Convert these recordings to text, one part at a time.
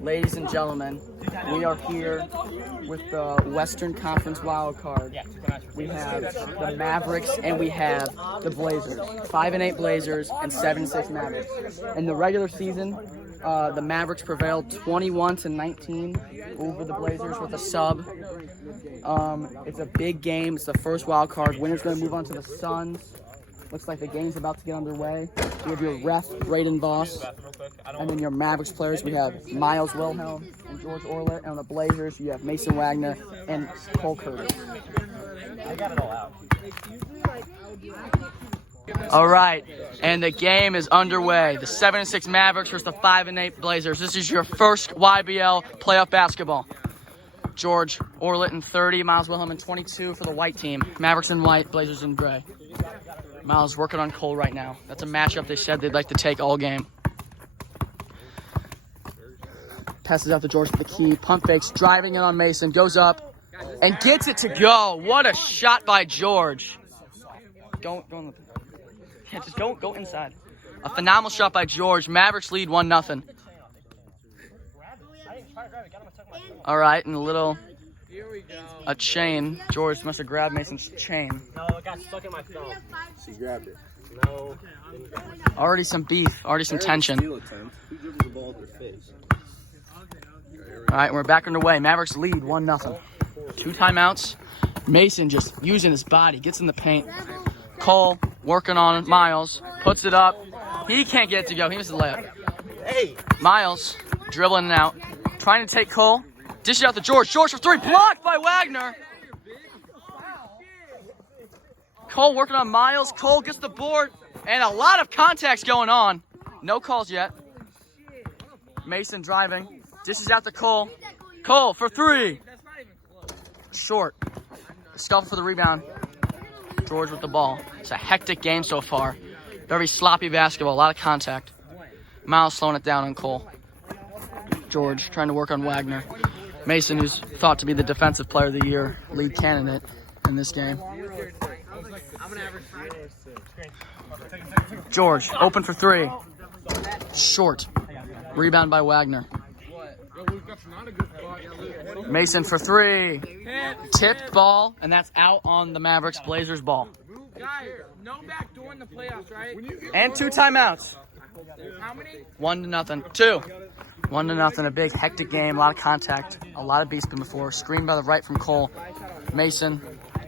Ladies and gentlemen, we are here with the Western Conference wild card. We have the Mavericks and we have the Blazers. 5-8 Blazers and 7-6 Mavericks. In the regular season, the Mavericks prevailed 21-19 over the Blazers with a sub. It's a big game. It's the first wild card. Winner's going to move on to the Suns. Looks like the game's about to get underway. We have your ref, Braden Voss, and then your Mavericks players. We have Miles Wilhelm and George Orlet. And on the Blazers, you have Mason Wagner and Cole Curtis. I got it all out. All right, and the game is underway. The 7-6 Mavericks versus the 5-8 Blazers. This is your first YBL playoff basketball. George Orlet in 30, Miles Wilhelm in 22 for the white team. Mavericks in white, Blazers in gray. Miles working on Cole right now. That's a matchup they said they'd like to take all game. Passes out to George for the key. Pump fakes, driving in on Mason. Goes up and gets it to go. What a shot by George. Go inside. A phenomenal shot by George. Mavericks lead 1-0. All right, and a chain. George must have grabbed Mason's chain. No, it got stuck in my thumb. She grabbed it. No. Already some beef. Already some tension. Who dribbles the ball with their face? All right, we're back underway. Mavericks lead 1-0. 2 timeouts. Mason just using his body. Gets in the paint. Cole working on Miles. Puts it up. He can't get it to go. He misses the layup. Hey. Miles dribbling it out. Trying to take Cole. Dish it out to George. George for 3. Blocked by Wagner. Cole working on Miles. Cole gets the board. And a lot of contacts going on. No calls yet. Mason driving. Dishes out to Cole. Cole for 3. Short. Scuffle for the rebound. George with the ball. It's a hectic game so far. Very sloppy basketball. A lot of contact. Miles slowing it down on Cole. George trying to work on Wagner. Mason, who's thought to be the Defensive Player of the Year lead candidate in this game. George, open for 3. Short. Rebound by Wagner. Mason for 3. Tipped ball, and that's out on the Mavericks Blazers ball. Guys, no back door in the playoffs, right? And 2 timeouts. How many? 1-0. 2. 1-0. A big hectic game. A lot of contact. A lot of beats been before. Screen by the right from Cole. Mason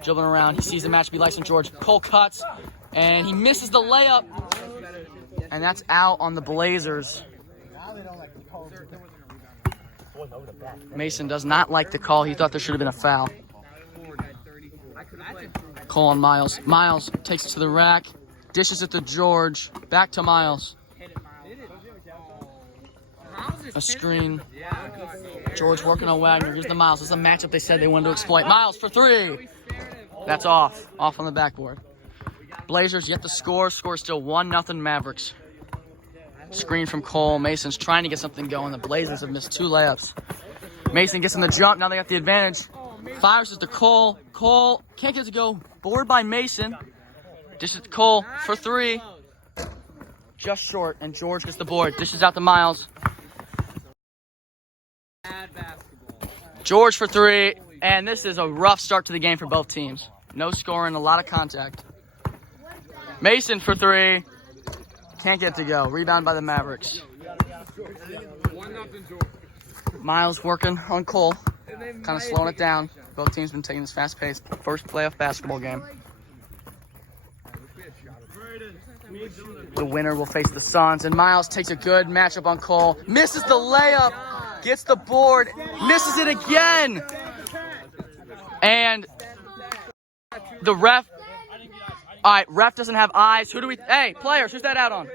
dribbling around. He sees the match be licensed George. Cole cuts, and he misses the layup. And that's out on the Blazers. Mason does not like the call. He thought there should have been a foul. Cole on Miles. Miles takes it to the rack. Dishes it to George. Back to Miles. A screen. George working on Wagner. Here's the Miles. This is a matchup they said they wanted to exploit. Miles for 3. That's off. Off on the backboard. Blazers yet to score. Score still 1-0 Mavericks. Screen from Cole. Mason's trying to get something going. The Blazers have missed 2 layups. Mason gets in the jump. Now they got the advantage. Fires it to Cole. Cole can't get it to go. Board by Mason. Dishes to Cole for 3. Just short. And George gets the board. Dishes out to Miles. George for 3. And this is a rough start to the game for both teams. No scoring. A lot of contact. Mason for 3. Can't get it to go. Rebound by the Mavericks. Miles working on Cole. Kind of slowing it down. Both teams been taking this fast-paced first playoff basketball game. The winner will face the Suns. And Miles takes a good matchup on Cole. Misses the layup. Gets the board. Misses it again. And the ref. All right, ref doesn't have eyes. Who do we... Hey, players, who's that out on?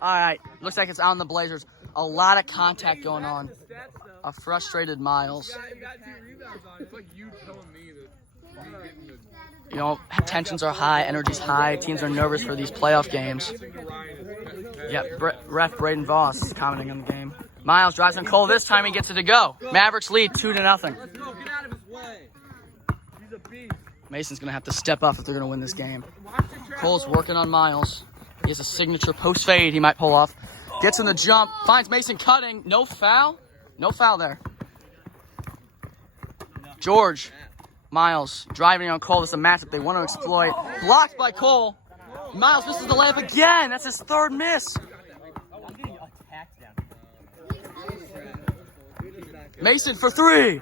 All right, looks like it's out on the Blazers. A lot of contact going on. A frustrated Miles. You know, tensions are high, energy's high. Teams are nervous for these playoff games. Yeah, ref Braden Voss is commenting on the game. Miles drives on Cole. This time he gets it to go. Mavericks lead 2-0. Mason's going to have to step up if they're going to win this game. Cole's working on Miles. He has a signature post fade he might pull off. Gets in the jump. Finds Mason cutting. No foul. No foul there. George. Miles driving on Cole. This is a matchup they want to exploit. Blocked by Cole. Miles misses the layup again. That's his third miss. Mason for three.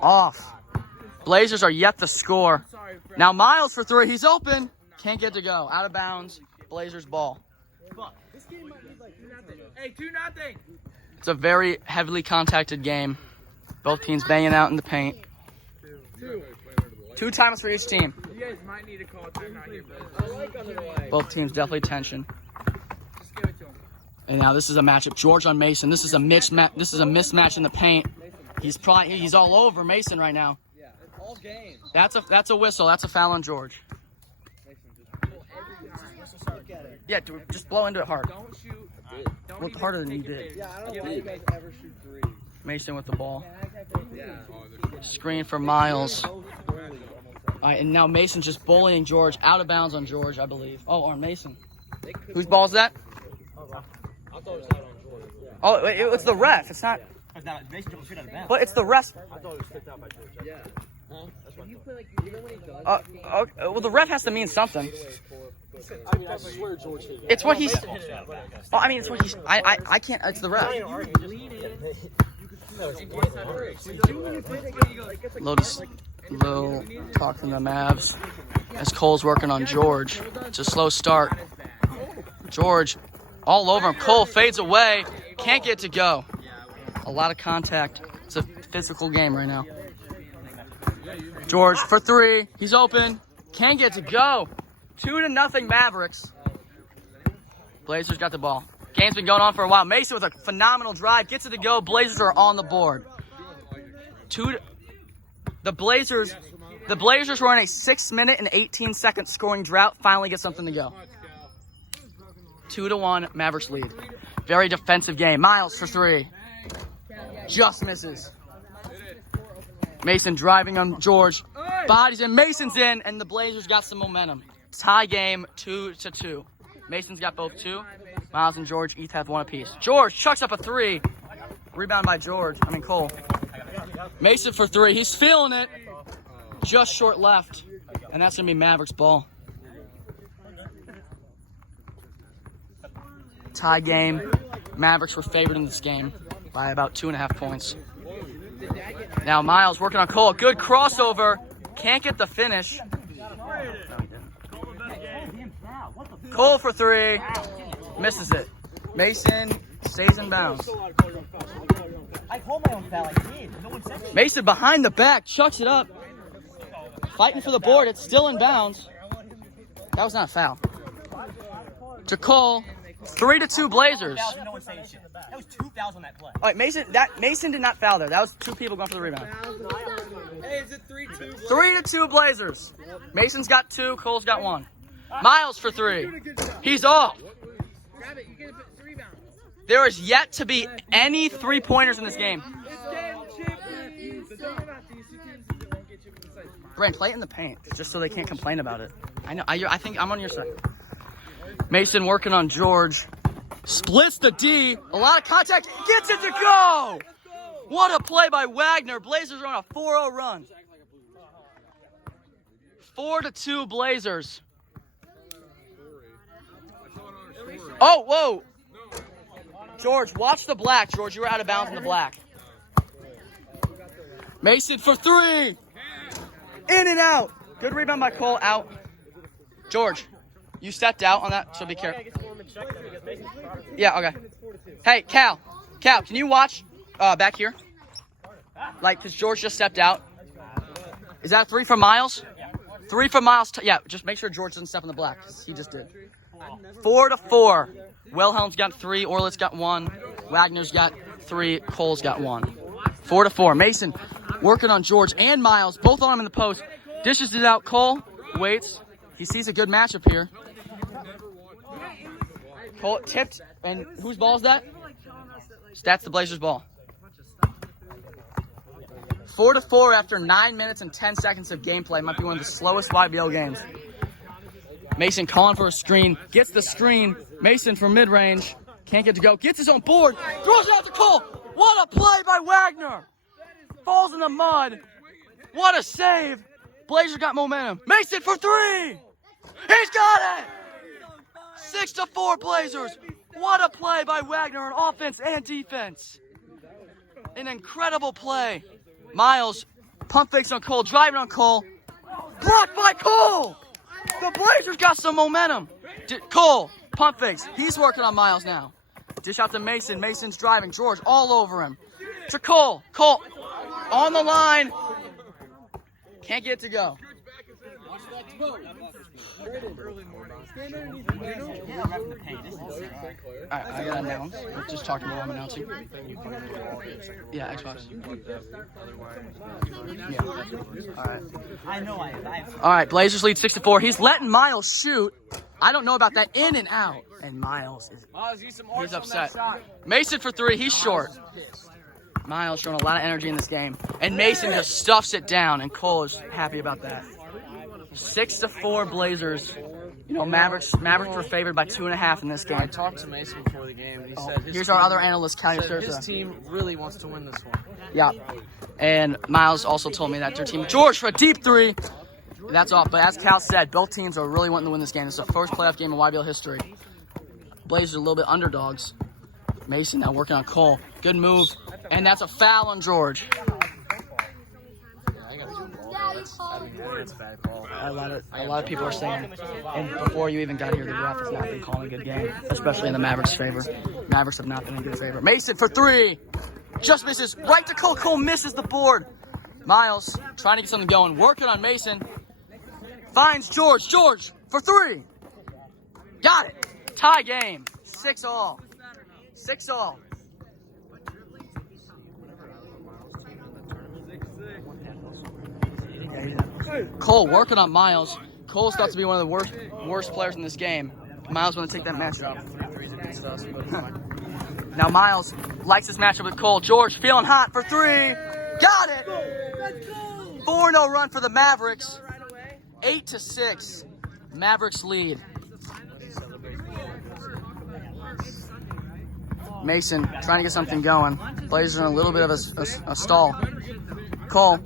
Off. Blazers are yet to score. Now Miles for three. He's open. Can't get to go. Out of bounds. Blazers ball. Hey, 2-0. It's a very heavily contacted game. Both teams banging out in the paint. 2 times for each team. You guys might need to call a timeout here, but Both teams definitely tension. just give it to him. And now this is a matchup. George on Mason. This is a mismatch in the paint. He's all over Mason right now. Yeah, all game. That's a whistle. That's a foul on George. Yeah, just blow into it hard. Don't shoot. Don't Looked even harder than take you your did. face. Yeah, I don't think you guys ever shoot threes. Mason with the ball. Yeah. Screen for Miles. All right, and now Mason's just bullying George. Out of bounds on George, I believe. Oh, on Mason. Whose ball is that? Oh, it's the ref. It's not. But it's the ref. Okay. Well, the ref has to mean something. I swear George hit it. It's what he's. Well, I mean, it's what he's. I can't. It's the ref. Little talk from the Mavs as Cole's working on George. It's a slow start. George all over him. Cole fades away. Can't get to go. A lot of contact. It's a physical game right now. George for three. He's open. Can't get to go. 2-0 Mavericks. Blazers got the ball. Game's been going on for a while. Mason with a phenomenal drive. Gets it to go. Blazers are on the board. The Blazers were in a 6-minute and 18-second scoring drought. Finally get something to go. 2-1 Mavericks lead. Very defensive game. Miles for three. Just misses. Mason driving on George. Bodies in. Mason's in, and the Blazers got some momentum. Tie game 2-2. Mason's got both two. Miles and George each have one apiece. George chucks up a three. Rebound by Cole. Mason for three. He's feeling it. Just short left. And that's going to be Mavericks ball. Tie game. Mavericks were favored in this game by about 2.5 points. Now Miles working on Cole. Good crossover. Can't get the finish. Cole for three. Misses it. Mason stays in bounds. I called my own foul. I did. No one said shit. Mason behind the back. Chucks it up. Fighting for the board. It's still in bounds. That was not a foul. To Cole. 3-2 Blazers. No one saying shit. That was 2 fouls on that play. All right, Mason did not foul there. That was two people going for the rebound. Hey, is it 3-2? 3-2 Blazers. Mason's got 2. Cole's got 1. Miles for 3. He's off. Grab it. You get a 3 bounce. There is yet to be any 3-pointers in this game. It's getting chippy. The thing about these two teams is they won't get chippy besides mine. Brain, play it in the paint, just so they can't complain about it. I know. I think I'm on your side. Mason working on George. Splits the D. A lot of contact. Gets it to go. What a play by Wagner. Blazers are on a 4-0 run. 4-2 Blazers. Oh, whoa. George, watch the black. George, you were out of bounds in the black. Mason for 3. In and out. Good rebound by Cole. Out. George, you stepped out on that, so be careful. Yeah, okay. Hey, Cal, can you watch back here? Like, because George just stepped out. Is that 3 from Miles? 3 from Miles. Yeah, just make sure George doesn't step in the black, because he just did. 4-4. Wilhelm's got 3. Orlick's got 1. Wagner's got 3. Cole's got 1. 4-4. Mason working on George and Miles. Both on him in the post. Dishes it out. Cole waits. He sees a good matchup here. Cole tipped. And whose ball is that? That's the Blazers' ball. 4-4 after 9 minutes and 10 seconds of gameplay. Might be one of the slowest YBL games. Mason calling for a screen. Gets the screen. Mason from mid-range. Can't get to go. Gets his own board. Throws it out to Cole. What a play by Wagner. Falls in the mud. What a save. Blazers got momentum. Makes it for 3. He's got it. 6-4 Blazers. What a play by Wagner on offense and defense. An incredible play. Miles, pump fakes on Cole, driving on Cole. Blocked by Cole. The Blazers got some momentum. Cole, pump fakes. He's working on Miles now. Dish out to Mason. Mason's driving. George all over him. To Cole. Cole on the line. Can't get to go. Alright, I gotta announce. Let's just talk about what I'm announcing. Yeah, Xbox. Yeah. Alright. I know I am. Alright, Blazers lead 6-4. He's letting Miles shoot. I don't know about that. In and out. And Miles is he's upset. Mason for 3. He's short. Miles showing a lot of energy in this game. And Mason just stuffs it down, and Cole is happy about that. 6-4 Blazers. You know, Mavericks were favored by 2.5 in this game. I talked to Mason before the game, and he said here's our other analyst, Callie his Sursa. team really wants to win this one. Yeah. And Miles also told me that their team, George for a deep 3. That's off. But as Cal said, both teams are really wanting to win this game. This is the first playoff game in YBL history. Blazers are a little bit underdogs. Mason now working on Cole. Good move. And that's a foul on George. That's a bad call. A lot of people are saying, and before you even got here, the ref has not been calling a good game, especially in the Mavericks' favor. Mavericks have not been in good favor. Mason for 3. Just misses. Right to Cole. Cole misses the board. Miles trying to get something going. Working on Mason. Finds George. George for 3. Got it. Tie game. 6-all. 6-all. Cole working on Miles. Cole's thought to be one of the worst players in this game. Miles want to take that matchup. Now Miles likes this matchup with Cole. George feeling hot for 3. Got it. 4-0 run for the Mavericks. 8-6. Mavericks lead. Mason trying to get something going. Blazers in a little bit of a stall. Cole.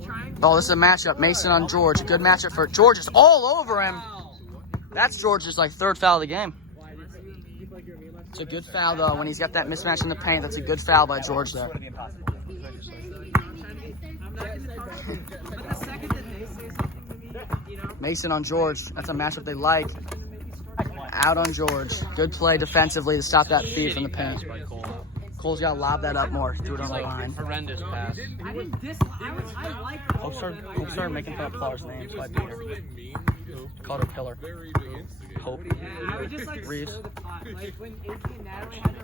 Oh, this is a matchup. Mason on George. Good matchup for George. Is all over him. That's George's like 3rd foul of the game. It's a good foul though. When he's got that mismatch in the paint, that's a good foul by George there. Mason on George. That's a matchup they like. Out on George. Good play defensively to stop that feed from the paint. Cole's got to lob that up more. Do it on the line. Horrendous pass. Hope started making fun of Pillar's name, so I beat her. Called her Pillar. Hope. Reeves.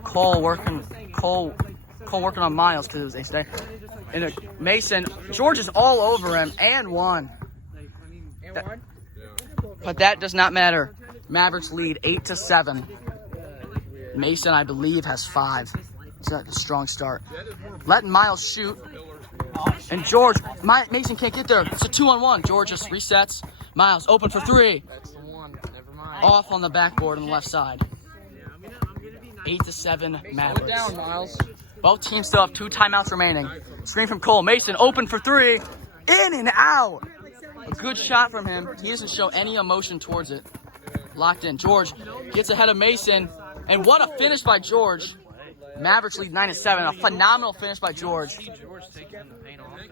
Cole working on Miles because they stay. And Mason, George is all over him and won. But that does not matter. Mavericks lead 8-7. Mason, I believe, has 5. It's a strong start. Letting Miles shoot. And George, Mason can't get there. It's a 2-on-1. George just resets. Miles open for 3. That's the one. Never mind. Off on the backboard on the left side. 8-7 Mavericks. Down, Miles. Both teams still have 2 timeouts remaining. Screen from Cole. Mason open for 3. In and out. A good shot from him. He doesn't show any emotion towards it. Locked in. George gets ahead of Mason. And what a finish by George. Mavericks lead 9-7. A phenomenal finish by George.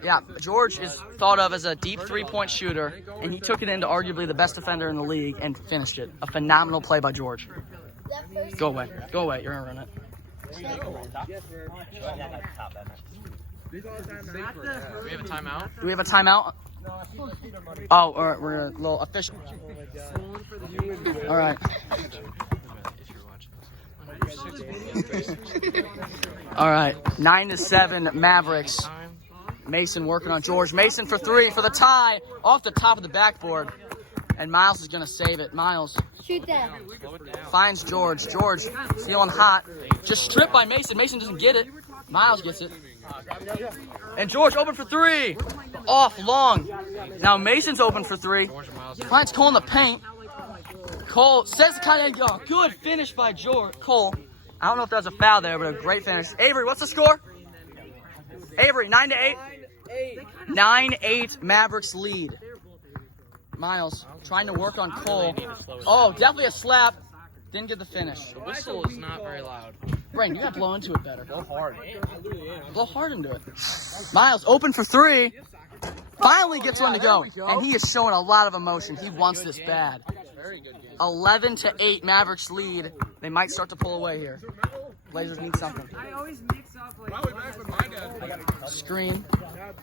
Yeah, George is thought of as a deep 3-point shooter, and he took it into arguably the best defender in the league and finished it. A phenomenal play by George. Go away. Go away. You're going to run it. Do we have a timeout? Do we have a timeout? Oh, we're a little official. All right. All right. 9-7 Mavericks. Mason working on George. Mason for 3 for the tie off the top of the backboard. And Miles is going to save it. Miles Shoot that. finds George. George feeling hot. Just stripped by Mason. Mason doesn't get it. Miles gets it. And George open for 3. Off long. Now Mason's open for 3. Finds Cole in the paint. Cole says the kind of good finish by Cole. I don't know if that was a foul there, but a great finish. Avery, what's the score? Avery, 9-8. 9-8 Mavericks lead. Miles trying to work on Cole. Oh, definitely a slap. Didn't get the finish. The whistle is not very loud. Brain, you got to blow into it better. Go hard. Blow hard into it. Miles open for three. Finally gets one to go. And he is showing a lot of emotion. He wants this bad. 11-8 Mavericks lead. They might start to pull away here. Blazers need something. Screen.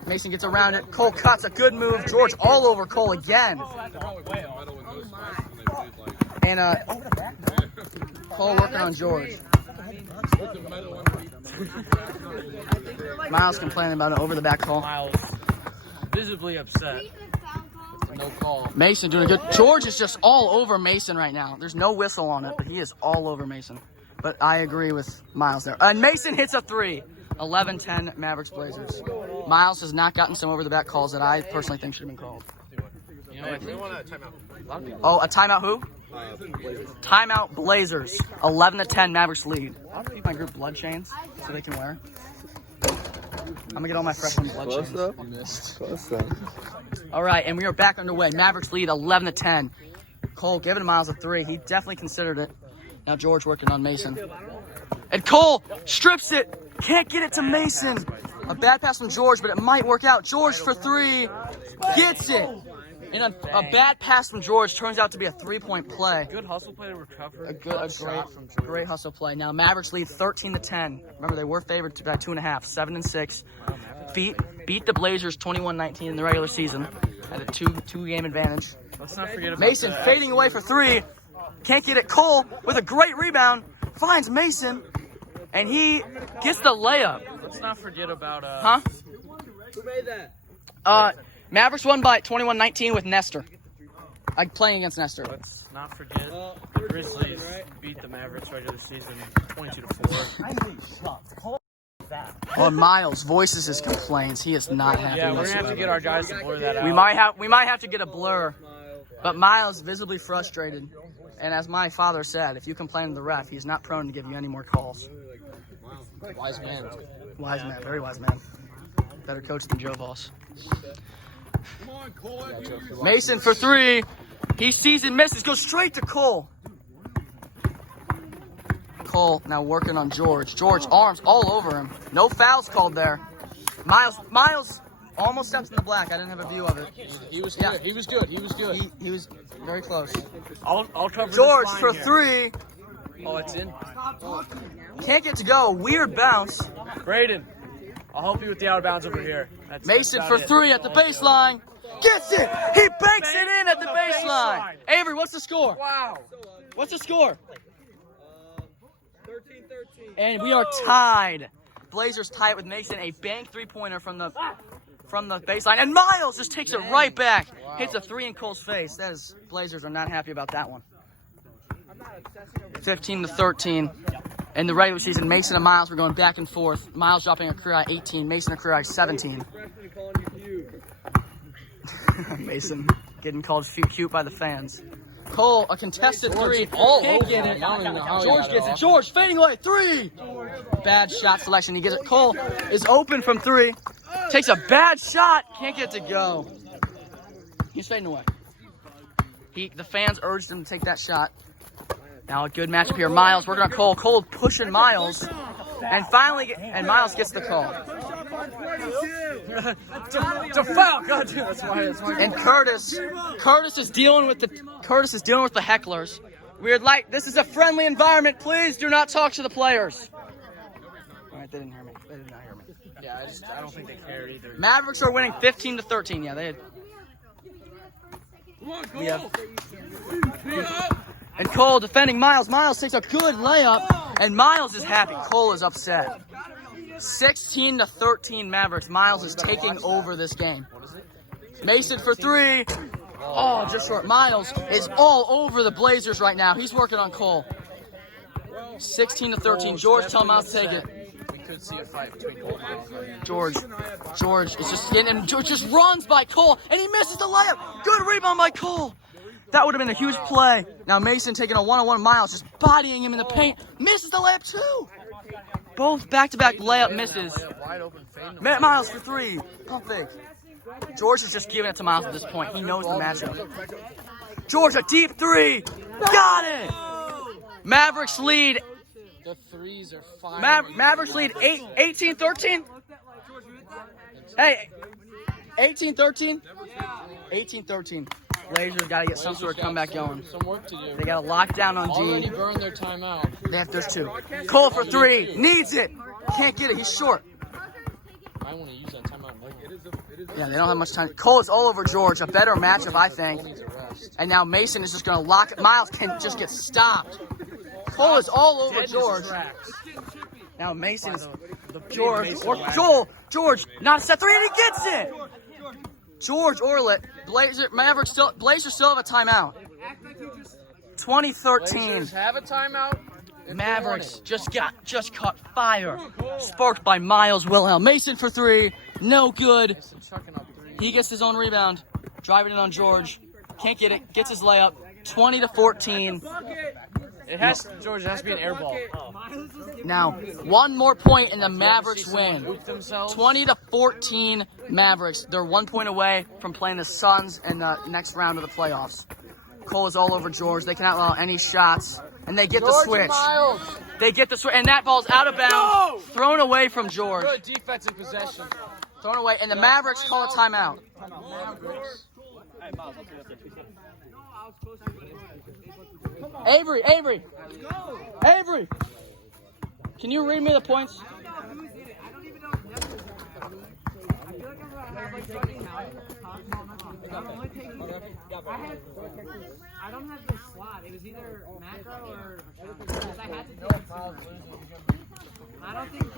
Mason gets around it. Cole cuts. A good move. George all over Cole again. And Cole working on George. Miles complaining about an over the back call. Miles visibly upset. No call. Mason doing a good. George is just all over Mason right now. There's no whistle on it, but he is all over Mason. But I agree with Miles there. And Mason hits a three. 11-10 Mavericks Blazers. Miles has not gotten some over the back calls that I personally think should have been called. You know, we want a timeout. Oh, a timeout who? Timeout Blazers. 11-10 Mavericks lead. I'll keep my group blood chains so they can wear. I'm gonna get all my freshman blood chains. All right, and we are back underway. Mavericks lead 11-10. Cole giving Miles a three. He definitely considered it. Now George working on Mason. And Cole strips it. Can't get it to Mason. A bad pass from George, but it might work out. George for three. Gets it. And a bad pass from George turns out to be a three-point play. Good hustle play to recover. A great hustle play. Now Mavericks lead 13-10. Remember, they were favored by 2.5, 7-6. Beat the Blazers 21-19 in the regular season. Had a two-game advantage. Let's not forget about Mason that. fading away for three. Can't get it. Cole with a great rebound. Finds Mason. And he gets the layup. Let's not forget about Who made that? Mavericks won by 21-19 with Nestor. Playing against Nestor. Let's not forget the Grizzlies beat the Mavericks regular season 22-4. Oh, Miles voices his complaints. He is not happy. Yeah, we're gonna whatsoever. have to get our guys to blur that out. We might have to get a blur. But Miles visibly frustrated. And as my father said, if you complain to the ref, he's not prone to give you any more calls. Wise man. Wise man, very wise man. Better coach than Joe Voss. Mason for three. He sees and misses. Goes straight to Cole. Cole now working on George. George arms all over him. No fouls called there. Miles almost steps in the black. I didn't have a view of it. He was good. He was good. He was very close. I'll cover George this line for here. three. Oh, it's in. Can't get to go. Weird bounce. Braden, I'll help you with the out of bounds over here. That's Mason about for it. three at the baseline. Gets it. He banks it in at the baseline. Avery, what's the score? Wow. What's the score? 13-13. And we are tied. Blazers tie it with Mason. A bank three-pointer from the baseline. And Miles just takes it right back. Hits a three in Cole's face. Blazers are not happy about that one. 15-13. In the regular season, Mason and Miles were going back and forth. Miles dropping a career high 18. Mason a career high 17. Mason getting called cute by the fans. Cole, a contested three. Can't get it. George gets it. George fading away. Three. Bad shot selection. He gets it. Cole is open from three. Takes a bad shot. Can't get it to go. He's fading away. The fans urged him to take that shot. Now a good matchup here. Miles working on Cole. Cole pushing Miles. And finally, Miles gets the call. To foul. God damn, that's why. And Curtis is dealing with the hecklers. This is a friendly environment. Please do not talk to the players. All right, they didn't hear me. They did not hear me. Yeah, I don't think they care either. Mavericks are winning 15-13. Yeah, they had. We have. And Cole defending Miles. Miles takes a good layup, and Miles is happy. Cole is upset. 16-13 Mavericks. Miles is taking over this game. Mason for three. Oh, just short. Miles is all over the Blazers right now. He's working on Cole. 16-13. George tell Miles to take it. We could see a fight between Cole and Miles. George is just getting him. George just runs by Cole, and he misses the layup. Good rebound by Cole. That would have been a huge play. Now Mason taking a one-on-one, Miles just bodying him in the paint. Misses the layup too. Both back-to-back layup misses. Miles for three. Pump fake. George is just giving it to Miles at this point. He knows the matchup. George, a deep three. Got it. Mavericks lead. The threes are fine. Mavericks lead 18-13. Hey, 18-13. 18-13. Blazers got to get some sort of comeback going. Some work to do. They got to lock down on Already G. burned their timeout. There's two. Cole for three. Needs it. Can't get it. He's short. I want to use that timeout now. Yeah, they don't have much time. Cole is all over George. A better matchup, I think. And now Mason is just going to lock it. Miles can just get stopped. Cole is all over George. Now Mason's George or Joel. George, not a set three, and he gets it. George Orlet. Blazers still have a timeout. 2013. Blazers have a timeout. Mavericks just caught fire. Sparked by Miles Wilhelm. Mason for three. No good. He gets his own rebound. Driving it on George. Can't get it. Gets his layup. 20-14. George, it has to be an air ball. Now, one more point and the Mavericks win. 20-14 Mavericks. They're 1 point away from playing the Suns in the next round of the playoffs. Cole is all over George. They cannot allow any shots. And they get the switch. They get the switch. And that ball's out of bounds. Thrown away from George. Good defensive possession. Thrown away. And the Mavericks call a timeout. Avery. Can you read me the points? I don't have the slot. It was either macro or I had to take I don't think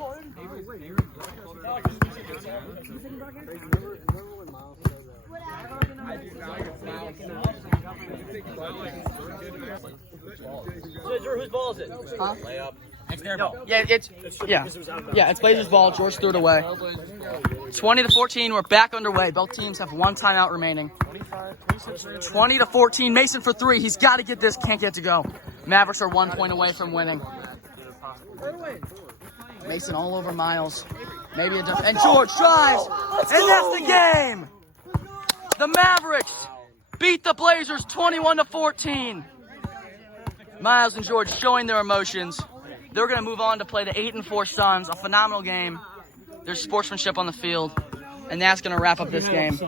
Whose ball is it? Huh? Layup. It's their ball. Yeah, it's Blazers ball. George threw it away. 20-14. We're back underway. Both teams have one timeout remaining. 20-14. Mason for three. He's got to get this. Can't get to go. Mavericks are 1 point away from winning. Mason all over Miles. Maybe and George drives. And that's the game. The Mavericks beat the Blazers 21-14. Miles and George showing their emotions. They're going to move on to play the 8-4 Suns. A phenomenal game. There's sportsmanship on the field. And that's going to wrap up this game.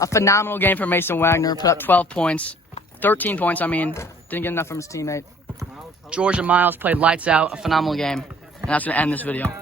A phenomenal game for Mason Wagner. Put up 12 points. 13 points, Didn't get enough from his teammate. George and Miles played lights out. A phenomenal game. And that's going to end this video.